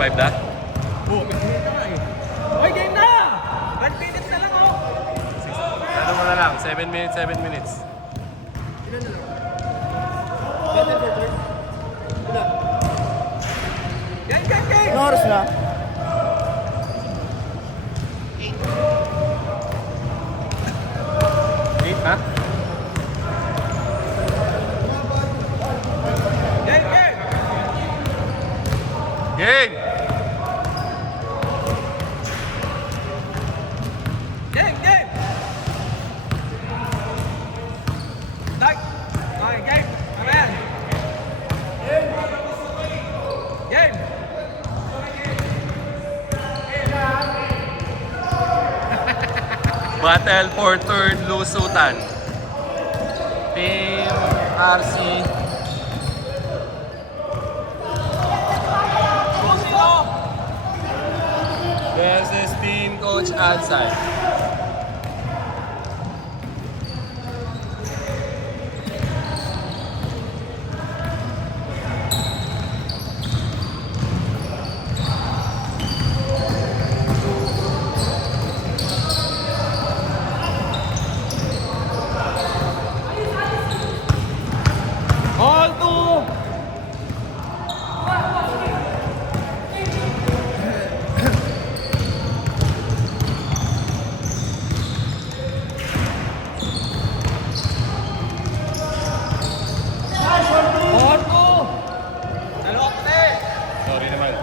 45 na? Oo, pinili na nga eh. Oy, game na! 1 minutes na lang oh! Ano mo na lang? 7 minutes, 7 minutes. Ilan na lang? Better for third? Ilan? Game! Anong oras na? 8 ha? Game! Game! Game! Like! Okay, game! Tama yan! Game! Battle for third lusutan. Team RC. Sino? Versus Team Coach Alsay. All two! All two! Dalawa puti! Sorry naman.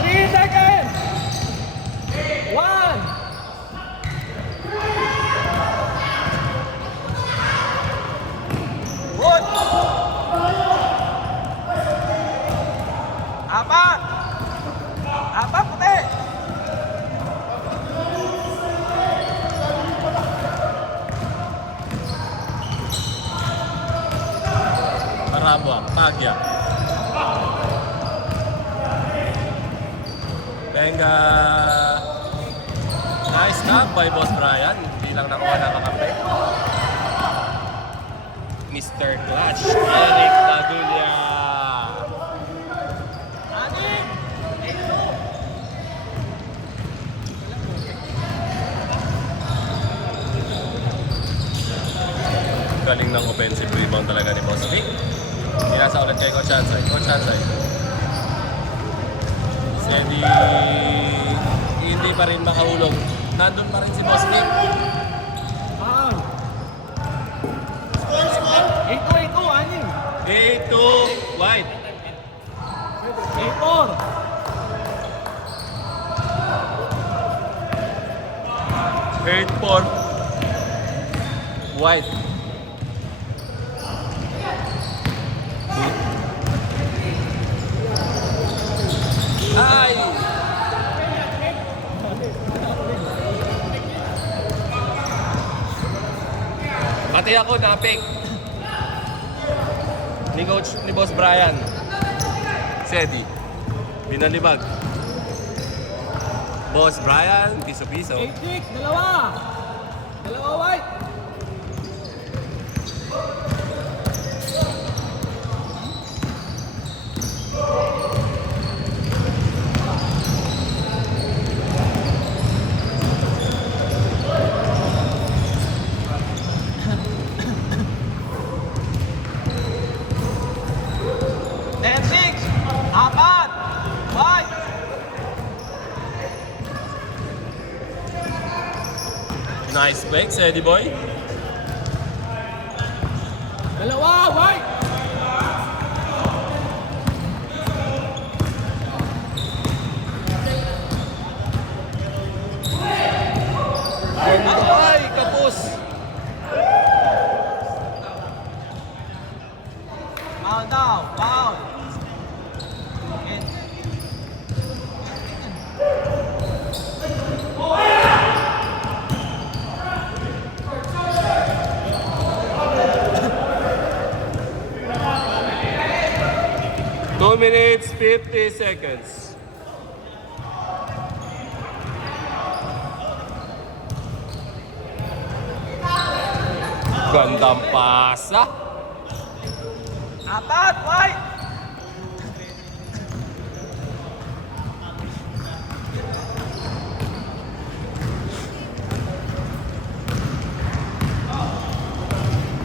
Three seconds! One! Good! Apat! Apat puti! Marabo, Pagya. Benga. Nice job by Boss Brian. Hindi lang nakuha ng kakampi. Mr. Clutch, Eric Tagulia. Anim! Galing ng offensive rebound talaga ni Boss Vic. Inasa ulit kay Coach Hansay. Coach Hansay. Steady. Hindi pa rin makahulog. Nandun pa rin si Boss Vic. Foul! Ito, anim! 8-2. White. 8-4! 8-4. White. Ay! Pati ako napik. Ni Coach, ni Boss Brian. Sedi. Binalibag. Boss Brian, piso-piso. 8-6, dalawa! Dalawa white! Apat! White! Nice flex, Eddie Boy. Dalawa, white! Ay, kapos. Foul daw, foul! And... 2 minutes, 50 seconds. Gandang pasa. Apat, white!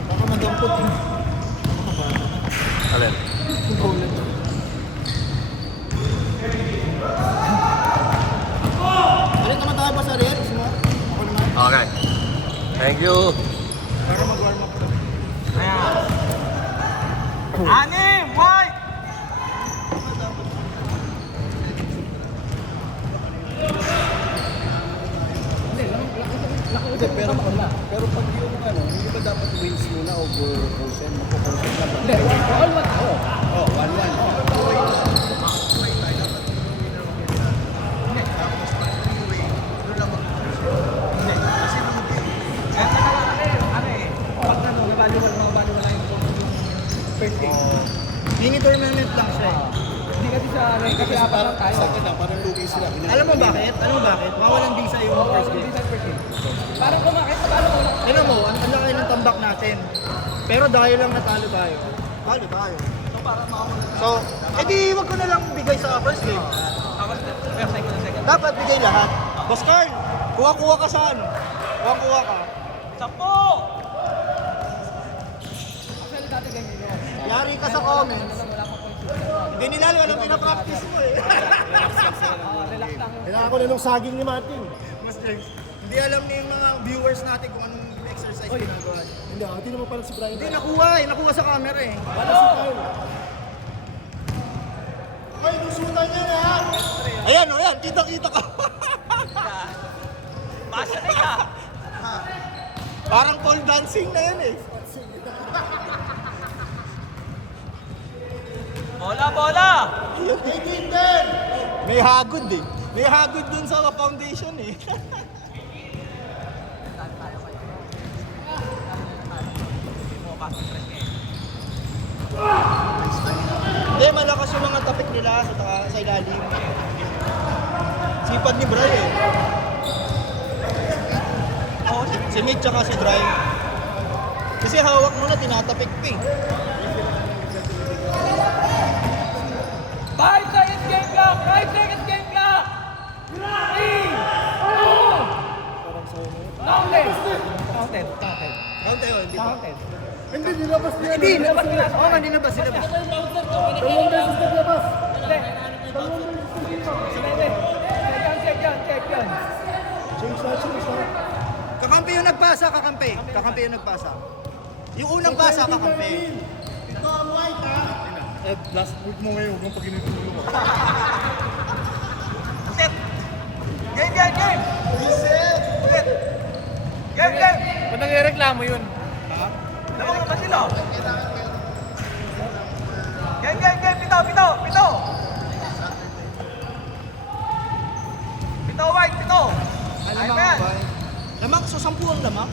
Baka madampot eh. Alin? Balik naman tayo pa sa red. Ako naman. Okay. Thank you. Para mag-warm up ko. Ayan. Anim, white! Hindi, pero pag yung ano, hindi ba dapat wins muna over Ocean? Magpo-Ocean lang ba? Hindi, 1-1. Oo, 1-1. Mini tournament lang siya eh. Hindi kasi sa kasi apat lang tayo. Sa akin na, parang lugi sila. Alam mo bakit? Alam mo bakit? Mawalan visa yung first game. Parang kumakit pa talo ulo. Alam mo, ang laki ng tambak natin. Pero dahil lang natalo tayo. Talo tayo. So, edi wag ko na lang bigay sa first game. Dapat bigay lahat. Boss Carl, kuha-kuha ka sa ano? Kuha-kuha ka. Sampo! Yari ka sa comments. Hindi nila alam anong pinapractice mo eh. Kailangan ko na nung saging ni Martin. Mas James. Hindi alam ni yung mga viewers natin kung anong exercise ginagawa niya. Hindi naman pala si Brian. Hindi, nakuha eh. Nakuha sa camera eh. Ano? Ay, lusutan niya na! Ayan, o yan. Kita-kita ka. Pasa na ka! Parang pole dancing na yan eh. Bola, bola! May hagod eh. May hagod dun sa foundation eh. Hindi, malakas yung mga tapik nila sa ilalim. Sipag ni Bray eh. Oo, si Mitch tsaka si Dry. Kasi hawak mo na, tinatapik pa eh. 5 seconds game clock! 5 seconds game clock! 3! 2! Counted! Counted. Counted. Kaunti yun, di ba? Counted. Hindi, nilabas niya. Hindi, nilabas nila. Oo, hindi nilabas, nilabas. Dalawang beses naglabas. Hindi. Dalawang beses naglabas. Hindi. Check yan, check yan. Kakampi yung nagpasa, kakampi. Kakampi yung nagpasa. Yung unang pasa, kakampi. Ito ang white, ha? Last week mo ngayon, huwag mong pag-initulo mo. Set! Game, game, game! Reset! Set! Game, game! Ba't nagreklamo yun? Lamang naman sila. Game, game, game! Pito, pito, pito! Pito, white, pito! Ayun ba yan? Lamak, so 10 ang lamak?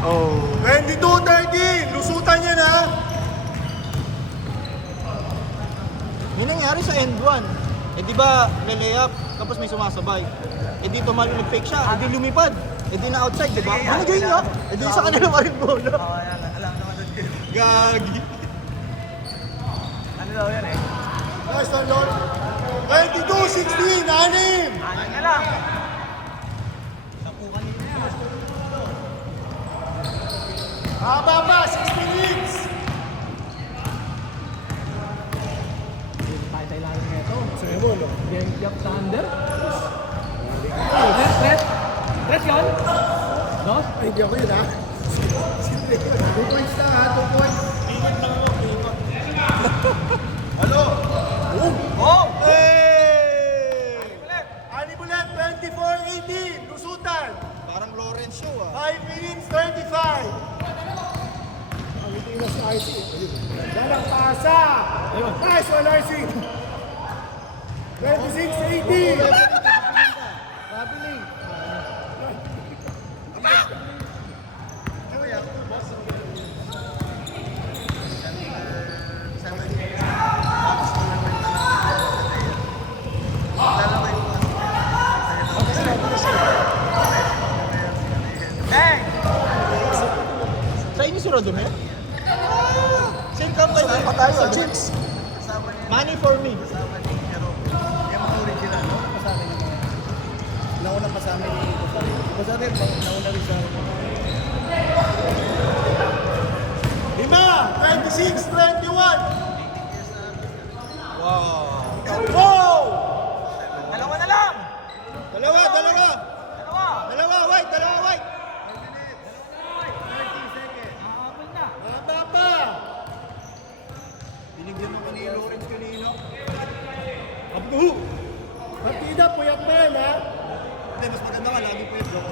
Oh. 22-13! Lusutan niya na! Yung nangyari sa end 1, eh di ba layup, tapos may sumasabay. Eh di tumalo nag-fake siya, eh di lumipad. Eh di na outside, di ba? Ano gawin niya? Eh di sa kanila pa rin bola. Oo, yan. Alam naman doon game. Gagi. Ano daw yan eh? Nice one, Lord. 22-16, anim! Ano nga lang? Haba pa, 6 minutes! Tayo lang nito. Game Club Thunder. Threat? Threat yun? No? Ay, hindi ako yun ha. 2 points lang ha, 2 points. Ingat lang mo, ingat. Hello? Oh! Hey! Ani Bulat, 24-18, lusutan. Parang Lawrence show ah. 5 minutes, 35. Ang hindi na si IC. Walang pasa. Nice one, RC. 26-18. Traveling. Sa inyo si Rodomir? Same company pa tayo sa Chicks. Money for me. Nauna pa sa amin ni Kusadir. Nauna rin sa... 26-21. Wow. Wow! Dalawa na lang. Dalawa. Dalawa white. Bata pa. Binigyan mo ka ni Lawrence kanina. Abdu. Partida, puyat na yan, ha? Hindi, mas maganda ka. Lagi po yung block.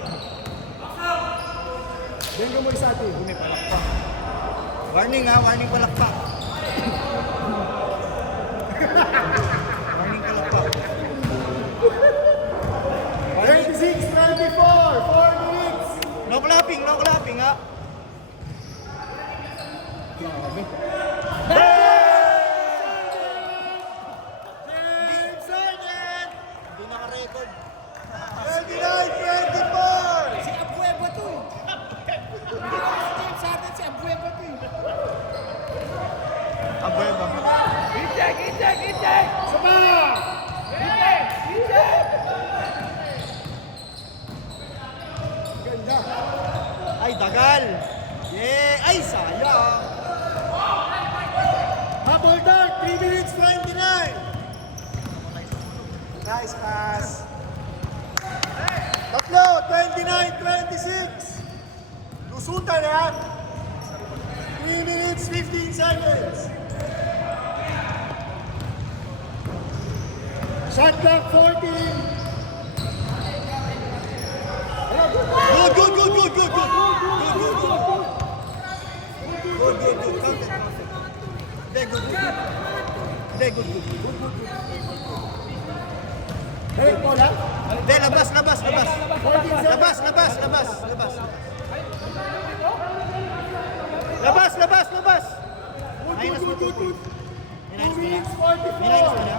Bengo mo isa atin. May palakpak. Warning ha, warning palakpak. Warning palakpak. 26-24. 4 minutes. No clapping ha. James Sargent! Hindi naka-record. 29-24! Si Abueva to. Hindi ko si James Harden, si Abueva to. Abueva. Itek! Saba! Itek! Ganda. Ay, dagal! Yeah! Ay, sayang! Habol dart, 3 minutes 29! Nice pass. Tatlo, 29-26! Lusutan na yan! 3 minutes 15 seconds! Shot clock 14. Good. Balik mo lang. Hindi, labas. 14 seconds. Labas! Minus mo 2 points. 2 minutes 44. Minus mo na?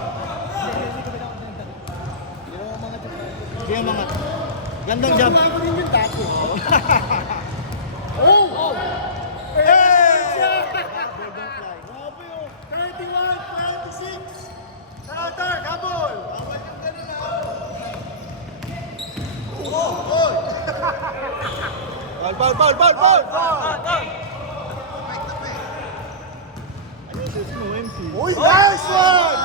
Hindi yung mga... Gandang jump. Ako din yung dati. Oh! Grabe yun. 31-26. Starter, kabol. Goal. Ball. Ano yung sus mo, MC? Uy, nice one!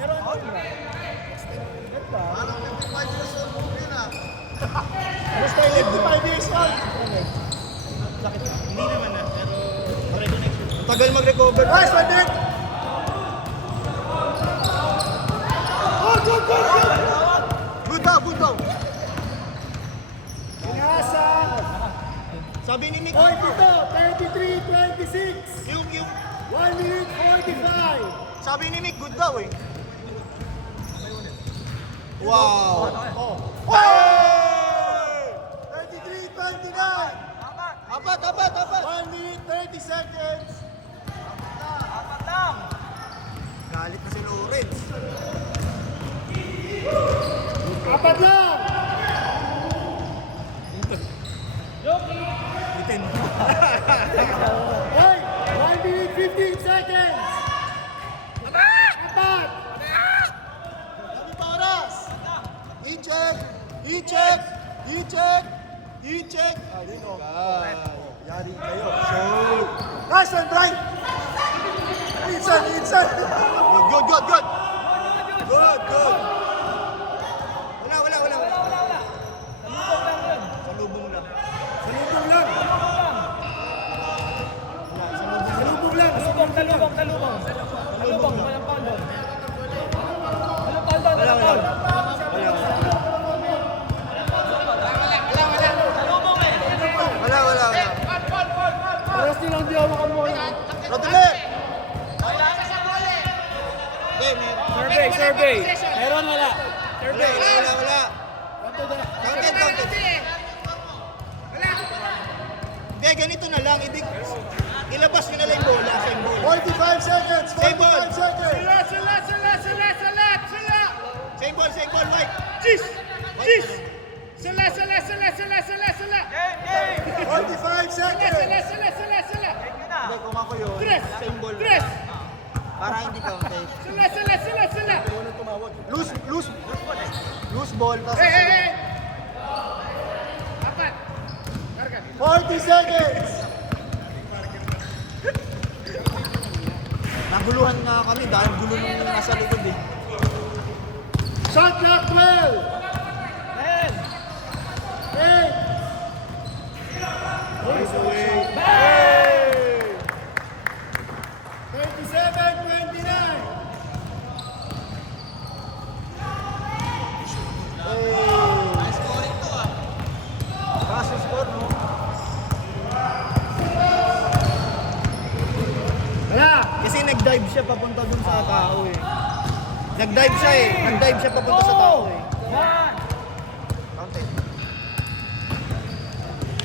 Pero ano yun? Basta 55 years old. Sakit. Hindi naman na, pero reconnection. Tagal mag-recover. Nice one, Dick! Good daw. Inasa. Sabi ni Nick, Point ito, 33-26. yung 1 minute 45. sabi ni Nick, good daw eh. Wow! Hey! 33-29! Apat! 1 minute 30 seconds! Apat lang! Galit na si Lawrence. Apat lang. Bitin. Hoy, 1 minute 15 seconds. Apat. Sabi pa oras! I-check! Ayun o. Yari kayo. Shoot! Nice one, Brian! Insan! Good! Wala. Sa lubong lang. Salubong lang. Walang pondo. Wala. Paras nilang di hawakan mo. Rodler! survey. Meron wala? Survey. Wala. One to the... Counted. Hindi, ganito na lang. Ilabas nyo na lang yung bola. Same ball. 45 seconds! 45 seconds! Same ball, Mike. 45 seconds! Hindi, kung ako yun, same ball. Para hindi counted. Loose ball. Tapos 40 seconds! naguluhan nga kami dahil gulo nung nasa likod eh. Shot clock 12! 10! 37-29! Kaso score, no? Wala! Kasi nag-dive siya papunta dun sa tao eh. Nag-dive siya papunta sa tao eh. 1.